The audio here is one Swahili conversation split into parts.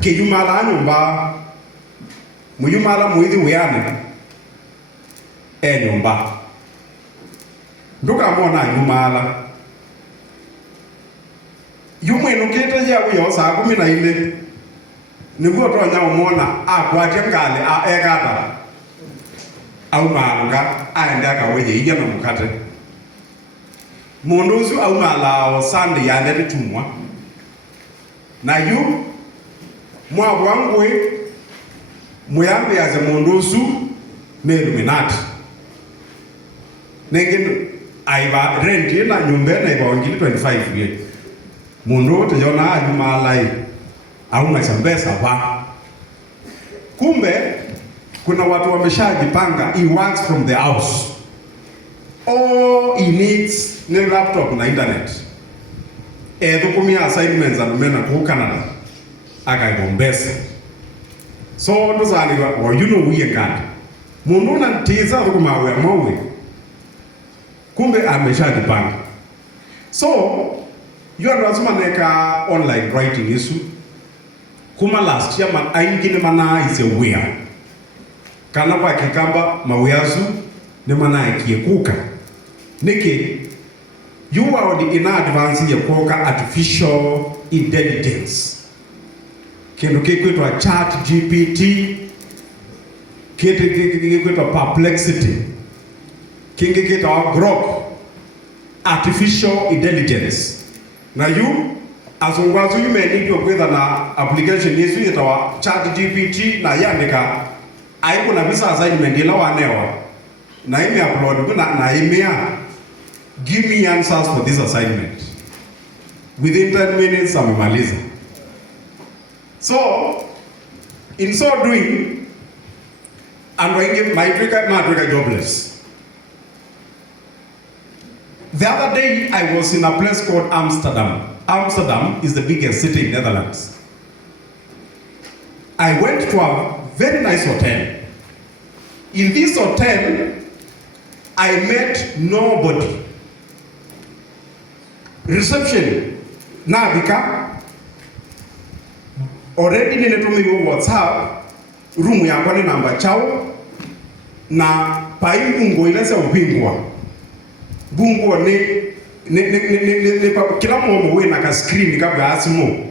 kiyumala nyumba muyumala muithi wiane nyumba nduka mona yumala yumwenu kete ya uyo saa 12 niguo tonya umona akwatia ngale egata au manga aenda kaweje iya na mukate mundu usu au malao Sunday yande tumwa na yu mwa wangwe muyambe yaze mundu usu ne Illuminati nengin aiba rent na nyumba na iba ngili 25 ye mundu te yona ayu malai au na chambesa ba kumbe kuna watu wameshajipanga. He works from the house. All he needs ni laptop na internet. Kumia assignments anumena ku Canada akaibombesa. So ndo zani wa you know we can. Mundu na tiza kumawe mawe. Kumbe ameshajipanga. So you are lazima neka online writing issue. Kuma last year man aingine mana is a weird. Kana kwa kikamba mawiazu ne mana kiekuka niki you are in advance ya kuoka artificial intelligence kendo kwetu chat GPT kwetu perplexity kingi kwetu grok artificial intelligence na you azungwazu you may need to kwenda na application yesu yetawa chat GPT na yandika aiku na visa assignment ila wanewa na ime upload kuna na email give me answers for this assignment within 10 minutes amemaliza. So in so doing I'm going to my trigger jobless. The other day I was in a place called Amsterdam. Amsterdam is the biggest city in Netherlands. I went to a very nice hotel. In this hotel, I met nobody. Reception, nabika. Already ninetumiwa WhatsApp, room yako ni namba chao, na pai bungo ilese upingwa. Bungo ni kila mmoja we na ka screen kabla asimo.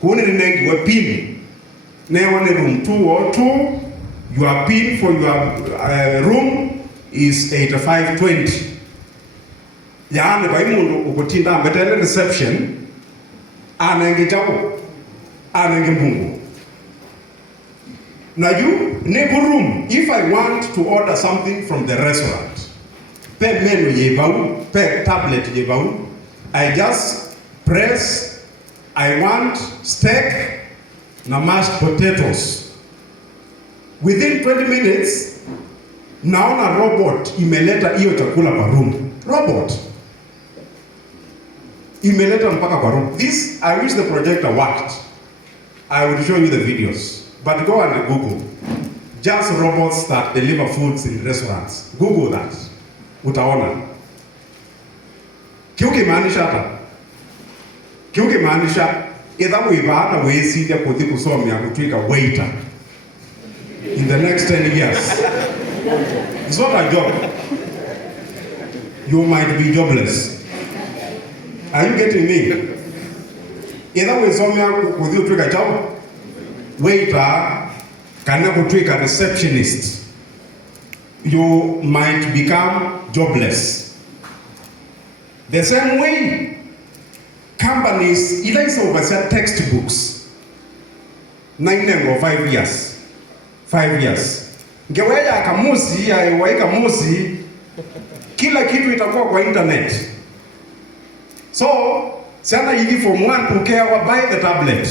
Kuone ni nengi wa pin. Neone room 202, your pin for your room is 8520. Yaani kwa mundu ukotinda mbetele reception, anenge chao, anenge mungu. Now you, neighbor room, if I want to order something from the restaurant, pe menu yebau, pe tablet yebau, I just press, I want steak, na mashed potatoes. Within 20 minutes, naona robot imeleta hiyo chakula kwa room. Robot imeleta mpaka kwa room. This, I wish the projector worked. I would show you the videos. But go and Google. Just robots that deliver foods in restaurants. Google that. Utaona. Kiuki maanisha hata. Kiuki maanisha either wibana wesija kuthi kusomya kutwika waiter in the next 10 years. It's not a job. You might be jobless. Are you getting me? Either wesomya kuthi kutwika job waiter kana kutwika receptionist, you might become jobless. The same way companies either is overseas textbooks 9 or 5 years. 5 years. Ngeweja kamusi ya waika musi kila kitu itakuwa kwa internet. So sana hivi from 1 to care buy the tablet.